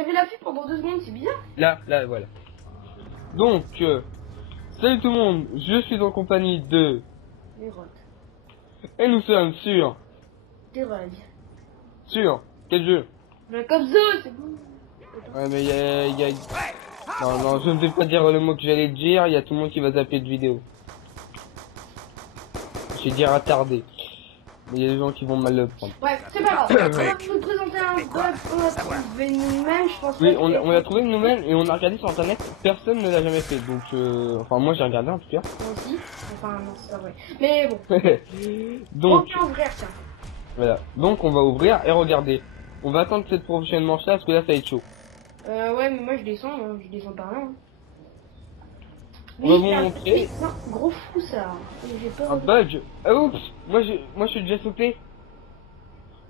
j'avais la vue pendant 2 secondes, c'est bizarre. Là, voilà. Donc, salut tout le monde, je suis en compagnie de... Les rottes. Et nous sommes sur... Des rugs. Sur... Quel jeu? Black Ops 2, c'est bon. Ouais, mais y a... Non, je ne vais pas dire le mot que j'allais dire, il y a tout le monde qui va zapper de vidéo. Je vais dire attardé. Mais il y a des gens qui vont mal le prendre. Bref, c'est pas grave. On va vous présenter un bug, on l'a trouvé nous-mêmes, je pense. Oui, on l'a trouvé nous-mêmes et on a regardé sur internet, personne ne l'a jamais fait. Donc, enfin moi j'ai regardé en tout cas. Moi aussi. Enfin, non, c'est pas vrai. Mais bon. Donc, On va ouvrir, tiens. voilà. Donc on va ouvrir et regarder. On va attendre cette prochaine manche là parce que là ça va être chaud. Ouais, mais moi je descends par là. Hein. On va vous montrer. Non, gros fou ça. J'ai peur. Un bug. Ah oups. Moi je suis déjà sauté.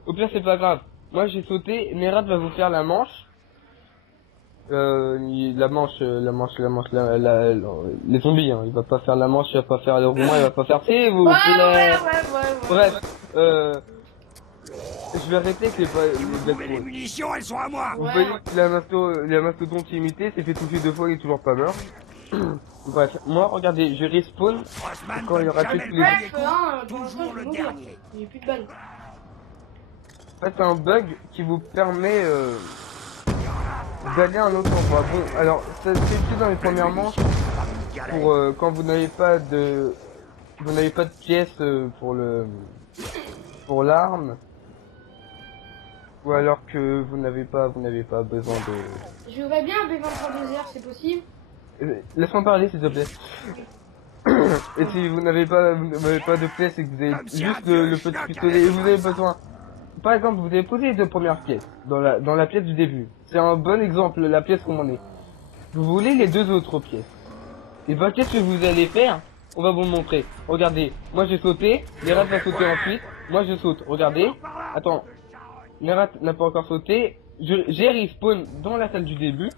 Au pire c'est pas grave. Moi j'ai sauté. Nerat va vous faire la manche. La manche, les zombies. Hein. Il va pas faire la manche, il va pas faire le roumain, il va pas faire. Si vous. Ouais. Bref. Je vais arrêter avec les munitions, elles sont à moi. Vous voyez que la mastodonte imité s'est fait toucher 2 fois, il est toujours pas mort. Bref, moi regardez, je respawn quand il y aura tué tous les... Bref, toujours le dernier. J'ai plus de balles. En fait, c'est un bug qui vous permet d'aller à un autre endroit. Bon, alors, ça c'est utile dans les premières manches pour quand vous n'avez pas de... Vous n'avez pas de pièces pour l'arme. Ou alors que vous n'avez pas besoin de... Je voudrais bien un B23-2R, c'est possible? Laisse-moi parler s'il te plaît. Et si vous n'avez pas de pièces et que vous avez juste le petit pistolet et vous avez besoin... Par exemple, vous avez posé les 2 premières pièces dans la pièce du début. C'est un bon exemple, la pièce qu'on en est. Vous voulez les 2 autres pièces. Et bah qu'est-ce que vous allez faire? On va vous le montrer. Regardez, moi j'ai sauté, Nerat va sauter ensuite, moi je saute, regardez. Attends, Nerat n'a pas encore sauté, j'ai respawn dans la salle du début.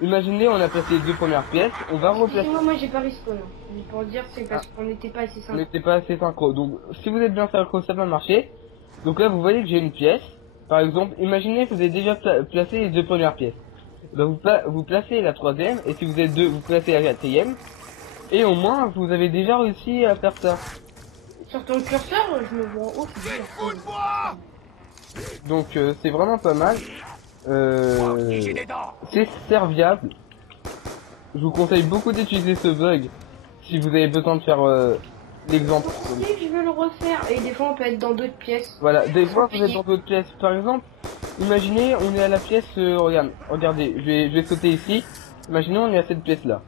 Imaginez, on a placé les 2 premières pièces, on va replacer... Moi j'ai pas respawn. Pour dire, c'est parce qu'on n'était pas assez synchro. On n'était pas assez synchro, donc si vous êtes bien synchro, ça va marcher. Donc là, vous voyez que j'ai une pièce. Par exemple, imaginez que vous avez déjà placé les 2 premières pièces. Ben, vous placez la 3ème, et si vous êtes 2, vous placez la 4ème. Et au moins, vous avez déjà réussi à faire ça. Sur ton curseur, je me vois en haut. Donc c'est vraiment pas mal. C'est serviable. Je vous conseille beaucoup d'utiliser ce bug si vous avez besoin de faire l'exemple. Je veux le refaire. Et des fois on peut être dans d'autres pièces. Voilà, des fois vous êtes dans d'autres pièces. Par exemple, imaginez on est à la pièce, regardez, je vais sauter ici. Imaginez on est à cette pièce là.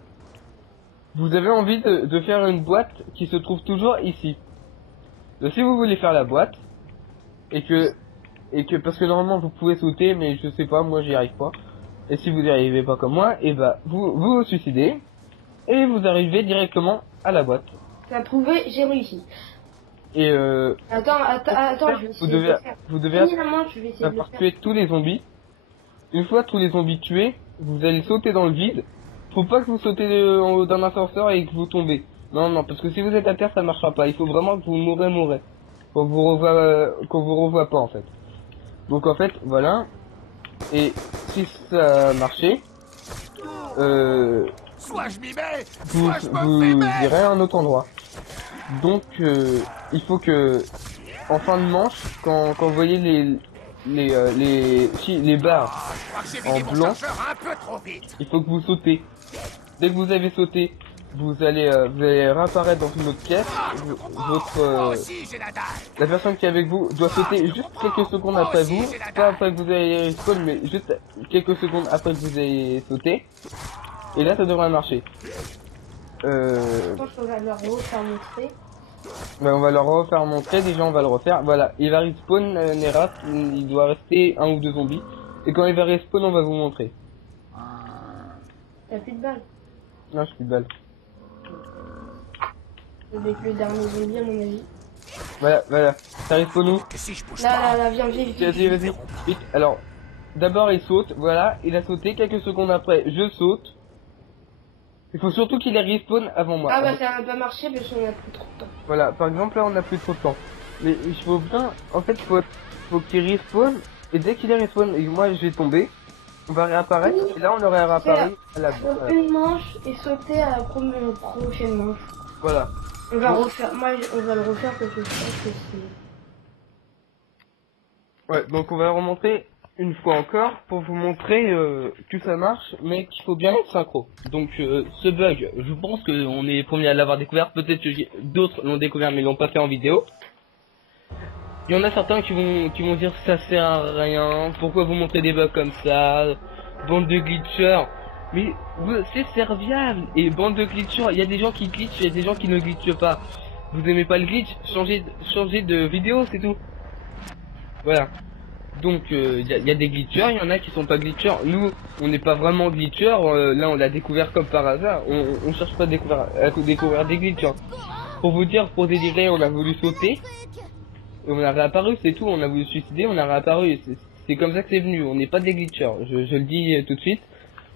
Vous avez envie de faire une boîte qui se trouve toujours ici. Donc si vous voulez faire la boîte, et que parce que normalement vous pouvez sauter, mais je sais pas, moi j'y arrive pas. Et si vous n'y arrivez pas comme moi, et bah vous suicidez, et vous arrivez directement à la boîte. T'as prouvé, j'ai réussi. Et Attends, je vais essayer de le faire. vous devez tuer tous les zombies. Une fois tous les zombies tués, vous allez sauter dans le vide. Faut pas que vous sautez en haut d'un ascenseur et que vous tombez. Non, parce que si vous êtes à terre, ça marchera pas. Il faut vraiment que vous mourrez. Qu'on vous revoie pas en fait. Donc en fait, voilà. Et si ça marchait, soit je m'y mets, vous irez à un autre endroit. Donc il faut que en fin de manche, quand vous voyez les barres en blanc, il faut que vous sautez. Dès que vous avez sauté, vous allez réapparaître dans une autre pièce. La personne qui est avec vous doit sauter juste quelques secondes après vous, pas après que vous ayez respawn, mais juste quelques secondes après que vous ayez sauté. Et là, ça devrait marcher. Je pense qu'on va leur refaire montrer. Ben, on va leur refaire montrer, déjà on va le refaire. Voilà, il va respawn Nerat, il doit rester 1 ou 2 zombies. Et quand il va respawn, on va vous montrer. T'as plus de balles? Non, je suis plus de balles. Avec le dernier zombie à mon avis. Voilà, ça respawn où? Là, viens, vite. Vas-y, vite. Alors, d'abord il saute, voilà, il a sauté, quelques secondes après, je saute. Il faut surtout qu'il ait respawn avant moi. Ah bah ça va pas marcher parce qu'on a plus trop de temps. Voilà, par exemple là on a plus trop de temps. Mais il faut bien, en fait faut qu'il respawn, et dès qu'il est respawn, et moi je vais tomber, on va réapparaître, et là on aurait réapparu à la Donc une manche et sauter à la prochaine manche. Voilà. On va refaire, on va le refaire parce que je pense que c'est... Ouais, donc on va remonter une fois encore pour vous montrer que ça marche, mais qu'il faut bien être synchro. Donc ce bug, je pense qu'on est les premiers à l'avoir découvert, peut-être que d'autres l'ont découvert mais l'ont pas fait en vidéo. Il y en a certains qui vont dire ça sert à rien, pourquoi vous montrez des bugs comme ça, bande de glitchers. Mais c'est serviable, et bande de glitchers, il y a des gens qui glitchent, il y a des gens qui ne glitchent pas. Vous aimez pas le glitch, changez de vidéo, c'est tout. Voilà. Donc il y a des glitchers, il y en a qui sont pas glitchers. Nous, on n'est pas vraiment glitchers, là on l'a découvert comme par hasard. On cherche pas à découvrir des glitchers. Pour vous dire, pour délirer, on a voulu sauter. Et on a réapparu, c'est tout, on a voulu se suicider, on a réapparu, c'est comme ça que c'est venu, on n'est pas des glitchers, je le dis tout de suite,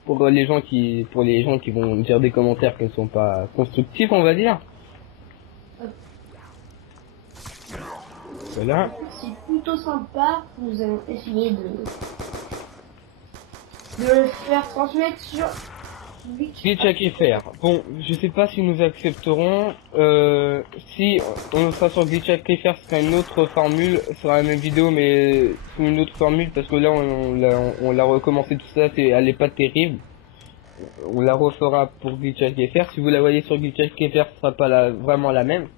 pour les gens qui vont dire des commentaires qui ne sont pas constructifs, on va dire. Voilà. C'est plutôt sympa, nous allons essayer de le faire transmettre sur Glitch à faire. Bon, je sais pas si nous accepterons. Si on sera sur Glitch à faire, ce sera une autre formule, ce sera la même vidéo mais sous une autre formule parce que là on l'a recommencé tout ça, elle est pas terrible. On la refera pour Glitch à faire. Si vous la voyez sur Glitch à faire, ce sera pas vraiment la même.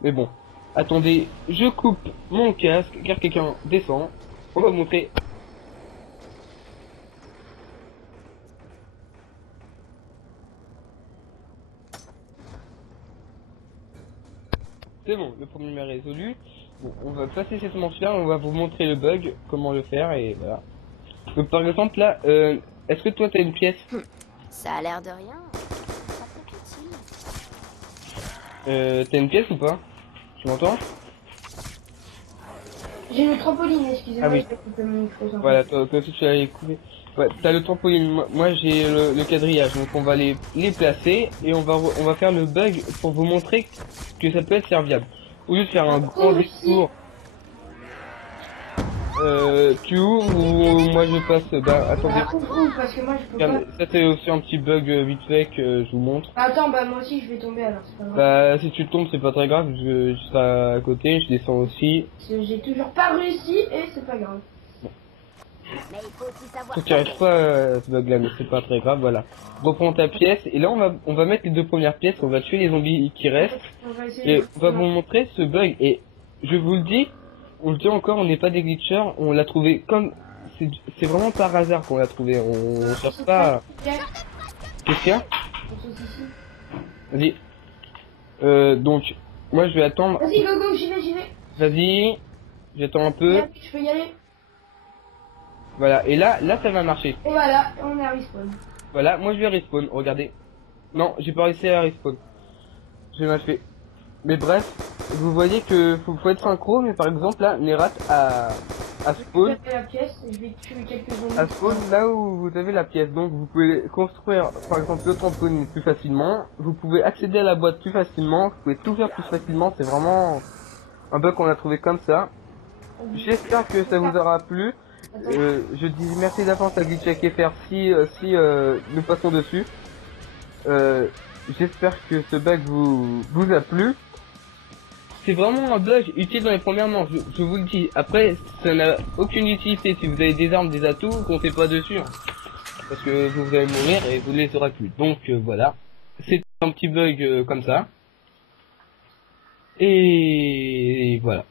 Mais bon, attendez, je coupe mon casque car quelqu'un descend. On va vous montrer. C'est bon, le premier est résolu. Bon, on va passer cette manche-là, on va vous montrer le bug, comment le faire, et voilà. Donc par exemple là, est-ce que toi t'as une pièce? Ça a l'air de rien. Ça peut être utile. T'as une pièce ou pas? Tu m'entends? J'ai le trampoline, excusez-moi, Ah oui. je vais couper mon micro. Voilà, toi aussi tu l'as couper. Ouais, t'as le trampoline, moi j'ai le quadrillage, donc on va les placer, et on va faire le bug pour vous montrer que ça peut être serviable. Au lieu de faire un grand discours, tu ouvres ou moi je passe, bah attendez. Ouvre, parce que moi je peux Regarde, pas. ça c'est aussi un petit bug vite fait que je vous montre. Attends, bah moi aussi je vais tomber alors, c'est pas grave. Bah si tu tombes c'est pas très grave, je serai à côté, je descends aussi. Parce que j'ai toujours pas réussi et c'est pas grave. Mais il faut aussi savoir. Faut que tu arrives pas à ce bug là, mais c'est pas très grave, voilà. Reprends ta pièce, et là on va mettre les deux premières pièces, on va tuer les zombies qui restent, On va essayer et de- on va vous montrer ce bug, et je vous le dis, on le dit encore, on n'est pas des glitchers, on l'a trouvé comme... C'est vraiment par hasard qu'on l'a trouvé, on cherche pas... à- Qu'est-ce qu'il y a? Vas-y. Donc, moi je vais attendre, Vas-y, go, go, j'y vais. vas-y, j'attends un peu, Je peux y aller. voilà, et là ça va marcher. Et voilà, on est à respawn. Voilà, moi je vais respawn, regardez. Non, j'ai pas réussi à respawn. J'ai mal fait. Mais bref, vous voyez que faut être synchro, mais par exemple là, les rats à spawn, Je vais la pièce et je vais tuer quelques zombies. à spawn là où vous avez la pièce, donc vous pouvez construire par exemple le trampoline plus facilement, vous pouvez accéder à la boîte plus facilement, vous pouvez tout faire plus facilement, c'est vraiment un bug qu'on a trouvé comme ça. J'espère que ça vous aura plu. Je dis merci d'avance à Glitch FR si nous passons dessus. J'espère que ce bug vous a plu. C'est vraiment un bug utile dans les premières manches, je vous le dis. Après, ça n'a aucune utilité. Si vous avez des armes, des atouts, comptez pas dessus. Hein. Parce que vous allez mourir et vous ne les aurez plus. Donc voilà. C'est un petit bug comme ça. Et voilà.